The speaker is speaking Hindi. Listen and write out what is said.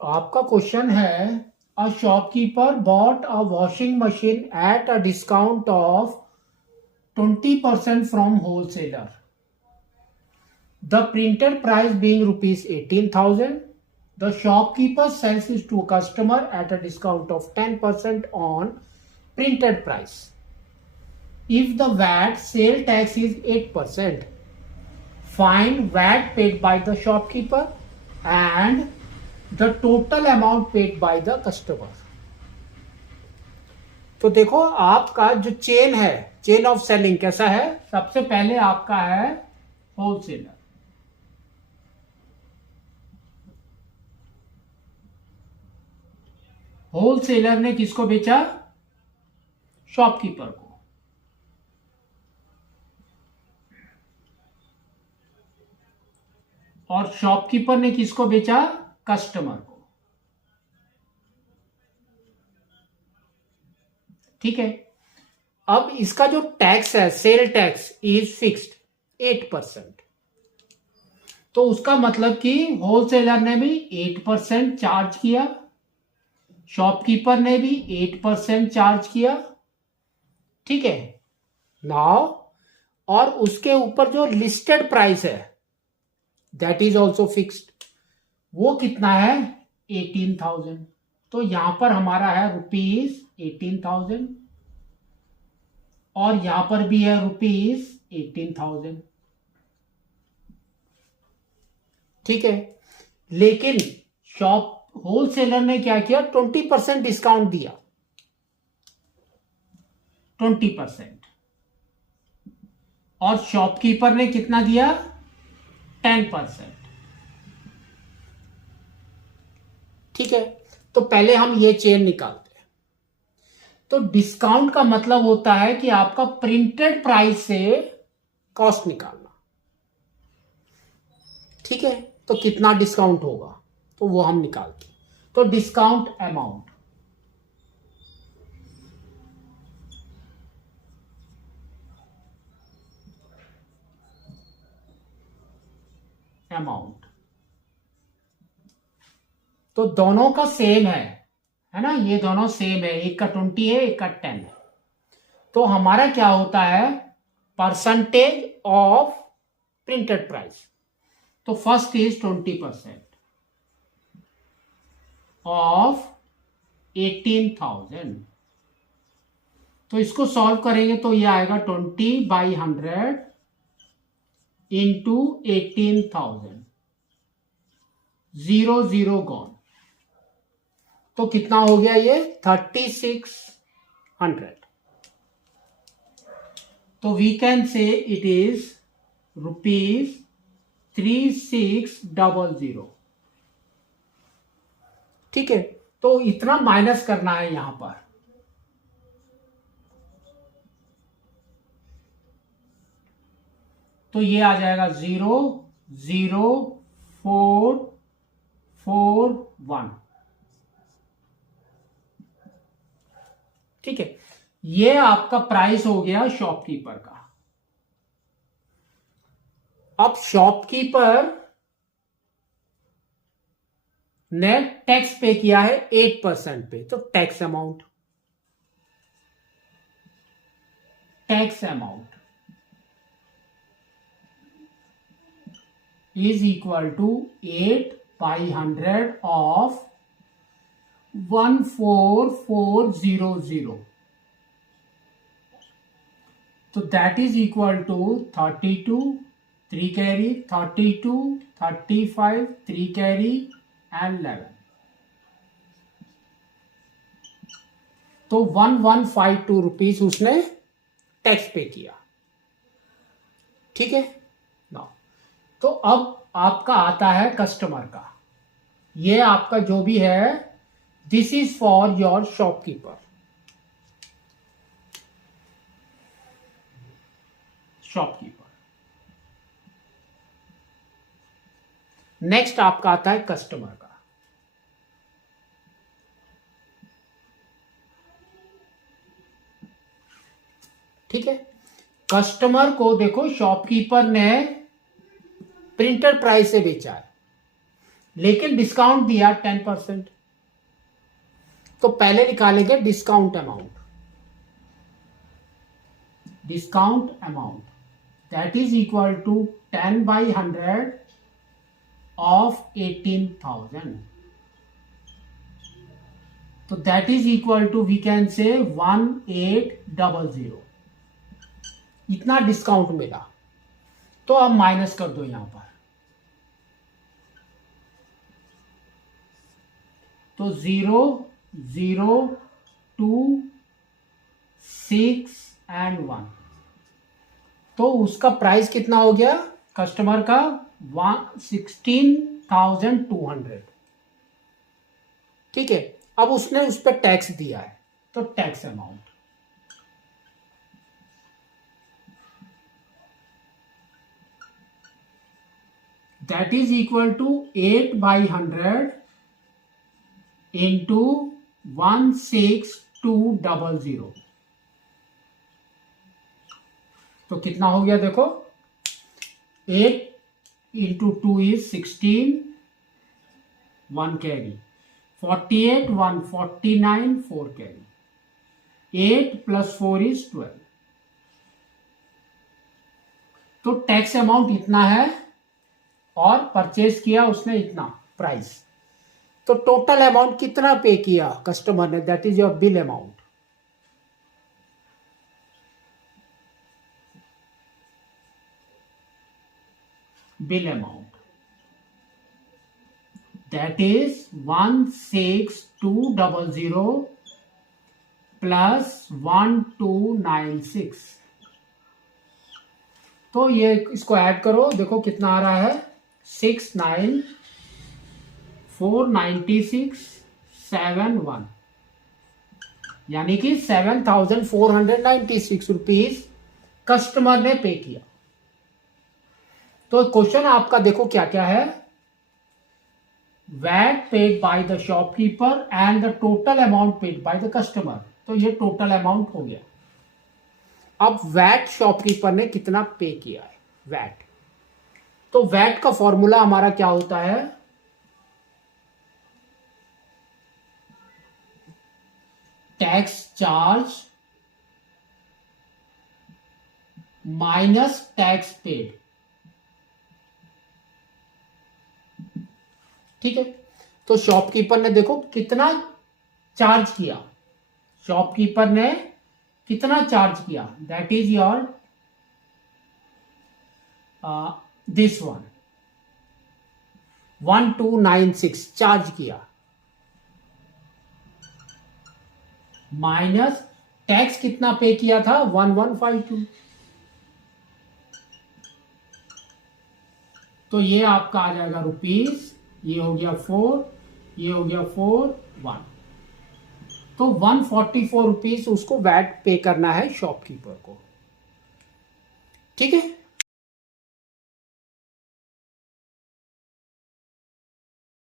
आपका क्वेश्चन है a shopkeeper bought a washing machine at a discount of 20% from wholesaler. The printed price being rupees 18,000. The shopkeeper sells it to a customer at a discount of 10% on printed price. If the VAT sale tax is 8%, find VAT paid by the shopkeeper and the total amount paid by the customer. तो देखो आपका जो चेन है, चेन ऑफ सेलिंग कैसा है. सबसे पहले आपका है होलसेलर. होलसेलर ने किसको बेचा? शॉपकीपर को. और शॉपकीपर ने किसको बेचा? कस्टमर को. ठीक है. अब इसका जो टैक्स है, सेल टैक्स इज फिक्स्ड 8%. तो उसका मतलब कि होलसेलर ने भी 8% चार्ज किया, शॉपकीपर ने भी 8% चार्ज किया. ठीक है. नाउ और उसके ऊपर जो लिस्टेड प्राइस है दैट इज ऑल्सो फिक्स्ड. वो कितना है? 18,000. तो यहां पर हमारा है रुपीज 18,000 और यहां पर भी है रुपीज 18,000. ठीक है. लेकिन शॉप होलसेलर ने क्या किया? 20% डिस्काउंट दिया. 20%. और शॉपकीपर ने कितना दिया? 10%. ठीक है. तो पहले हम ये चेन निकालते हैं. तो डिस्काउंट का मतलब होता है कि आपका प्रिंटेड प्राइस से कॉस्ट निकालना. ठीक है. तो कितना डिस्काउंट होगा तो वो हम निकालते हैं. तो डिस्काउंट अमाउंट, तो दोनों का सेम है ना. ये दोनों सेम है. एक का 20 है, एक का 10 है. तो हमारा क्या होता है? Percentage of printed price. तो फर्स्ट इज 20% ऑफ 18,000. तो इसको सॉल्व करेंगे तो ये आएगा 20/100 इंटू 18,000. 0 0 गॉन. तो कितना हो गया ये? 3600. तो we can say it is ₹3600. ठीक है. तो इतना माइनस करना है यहां पर. तो ये आ जाएगा 00441. ठीक है. ये आपका प्राइस हो गया शॉपकीपर का. अब शॉपकीपर ने टैक्स पे किया है 8% पे. तो tax amount is equal to 8/100 of 14400. तो that is equal to 32 3 carry, 32 35 3 carry and 11. तो 1152 रुपीज उसने टैक्स पे किया. ठीक है ना. तो अब आपका आता है कस्टमर का. ये आपका जो भी है this is for your shopkeeper. Next आपका आता है कस्टमर का. ठीक है. कस्टमर को देखो शॉपकीपर ने प्रिंटर प्राइस से बेचा है, लेकिन डिस्काउंट दिया 10%। तो पहले निकालेंगे discount amount. Discount amount that is equal to 10/100 of 18,000। तो that is equal to we can say 1800। इतना डिस्काउंट मिला। तो अब माइनस कर दो यहां पर। तो 0, 0, 2, 6 एंड 1। तो उसका प्राइस कितना हो गया कस्टमर का 16,200। ठीक है। अब उसने उस पर टैक्स दिया है तो tax amount that is equal to 8/100 into 16200। तो कितना हो गया देखो, 8 into 2 is 16, 1 carry, 48, 1 49, 4 carry, 8 + 4 is 12। तो टैक्स अमाउंट इतना है और परचेज किया उसने इतना प्राइस। तो टोटल अमाउंट कितना पे किया कस्टमर ने, that is your bill amount. Bill amount that is 16200 plus 1296। तो ये इसको ऐड करो, देखो कितना आ रहा है 69,496,71, यानी कि 7,496 रुपीज कस्टमर ने पे किया। तो क्वेश्चन आपका देखो क्या क्या है, VAT paid by the shopkeeper and the total amount paid by the customer. तो ये टोटल अमाउंट हो गया। अब वैट शॉपकीपर ने कितना पे किया है, वैट। तो वैट का फॉर्मूला हमारा क्या होता है, tax charge minus tax paid. ठीक है। तो शॉपकीपर ने देखो कितना चार्ज किया, शॉपकीपर ने कितना चार्ज किया, that is your this one 1296 charge किया, माइनस टैक्स कितना पे किया था 1152। तो ये आपका आ जाएगा रुपीस, ये हो गया 4, ये हो गया 4, 1। तो 144 रुपीज उसको वैट पे करना है शॉपकीपर को। ठीक है।